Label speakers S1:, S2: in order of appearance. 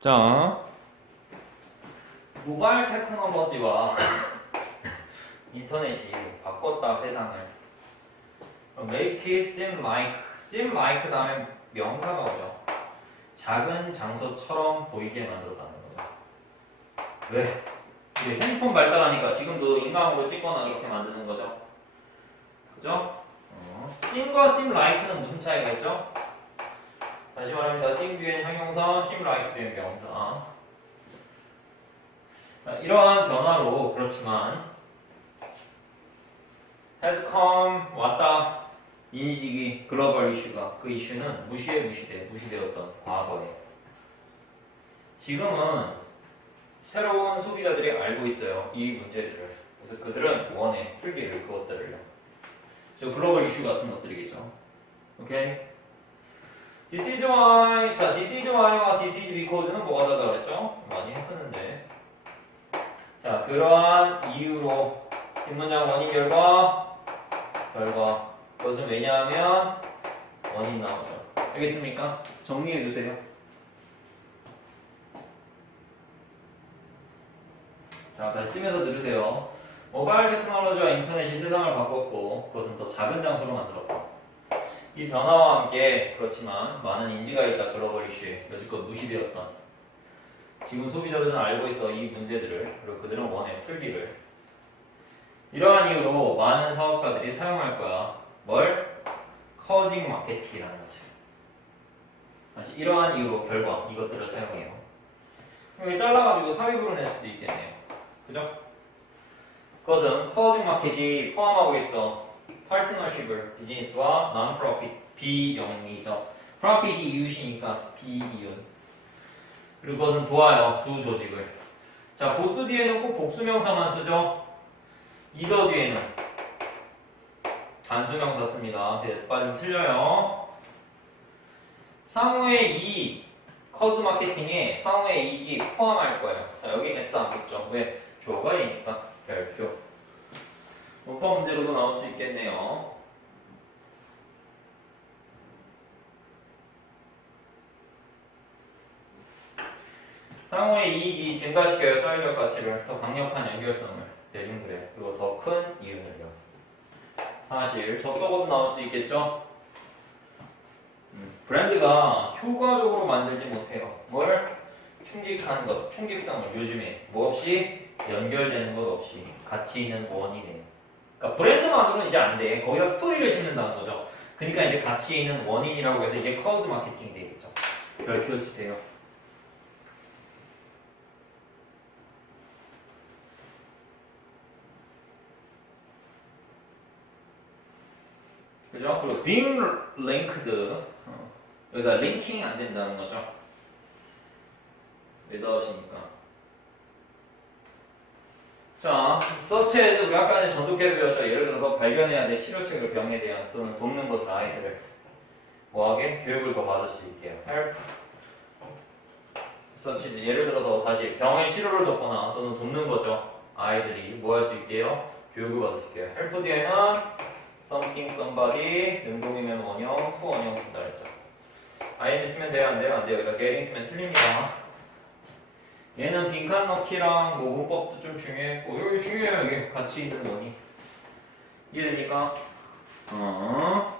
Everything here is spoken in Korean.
S1: 자, 모바일 테크놀로지와 인터넷이 바꿨다 세상을. Make it seem like, seem like 다음에 명사가 오죠. 작은 장소처럼 보이게 만들었다는 거죠. 왜? 이제 핸드폰 발달하니까 지금도 인강으로 찍거나 이렇게 만드는 거죠. 그죠? 어. seem과 seem like는 무슨 차이가 있죠? 다시 말합니다. seem 뒤엔 형용사, seem like 뒤엔 명사. 자, 이러한 변화로 그렇지만 has come 왔다 인식이 글로벌 이슈가 그 이슈는 무시해 무시돼 무시되었던 과거에. 지금은 새로운 소비자들이 알고 있어요 이 문제들을. 그래서 그들은 원해 풀기를 그것들을요. 저 글로벌 이슈 같은 것들이겠죠. 오케이 This is why 자 this is why와 this is because는 뭐가 다르다 그랬죠? 많이 했었는데. 자 그러한 이유로 뒷문장 원인 결과 결과. 그것은 왜냐하면 원인 나오죠. 알겠습니까? 정리해 주세요. 자 다시 쓰면서 들으세요. 모바일 테크놀로지와 인터넷이 세상을 바꿨고 그것은 더 작은 장소로 만들었어 이 변화와 함께 그렇지만 많은 인지가 있다 글로벌 이슈에 여지껏 무시되었던 지금 소비자들은 알고 있어 이 문제들을 그리고 그들은 원해 풀기를. 이러한 이유로 많은 사업자들이 사용할 거야 뭘? 커징 마케팅이라는 거지. 다시 이러한 이유로 결과 이것들을 사용해요. 여기 잘라가지고 삽입으로 낼 수도 있겠네요. 그죠? 그것은 커징 마켓이 포함하고 있어 파트너십을 비즈니스와 non-profit 비영리죠 프로핏이 이웃이니까 비이윤 그리고 그것은 도와요 두 조직을. 자 보스 뒤에는 꼭 복수명사만 쓰죠. 이더 뒤에는 단수명사 씁니다. 데스파 좀 틀려요. 상호의 이익 커즈 마케팅에 상호의 이익이 포함할 거예요. 자 여기 S 안 붙죠. 왜? 주어가 이니까. 별표 문법 문제로도 나올 수 있겠네요. 상호의 이익이 증가시켜요 사회적 가치를 더 강력한 연결성을 대중들의 그리고 더 큰 이윤을요. 사실 적서고도 나올 수 있겠죠? 음, 브랜드가 효과적으로 만들지 못해요. 뭘? 충직한 것, 충직성을 요즘에 뭐 없이 연결되는 것 없이 가치 있는 원인에 그러니까 브랜드만으로는 이제 안 돼. 거기다 스토리를 싣는다는 거죠. 그러니까 이제 가치 있는 원인이라고 해서 이게 커즈 마케팅이 되겠죠. 별표 치세요. 그죠? 그리고 being 어, 여기다 링킹이 안 된다는 거죠. without이니까. 자, 서치에서 우리 아까 전에 전독해서 배웠죠. 예를 들어서 발견해야 될 치료책을 병에 대한 또는 돕는 것을 아이들을 뭐하게? 교육을 더 받을 수 있게 help 서치 예를 들어서 다시 병의 치료를 돕거나 또는 돕는 거죠. 아이들이 뭐 할 수 있게요? 교육을 받을 수 있게요. help 뒤에는 something, somebody, 능동이면 원형, 후 원형 쓴다 그랬죠. ing 쓰면 돼요? 안 돼요? 안 돼요. 여기다 getting 쓰면 틀립니다. 얘는 빈칸 넣기랑 뭐 문법도 좀 중요했고 여기 중요해요 여기. 같이 있는 원이 이해됩니까? 어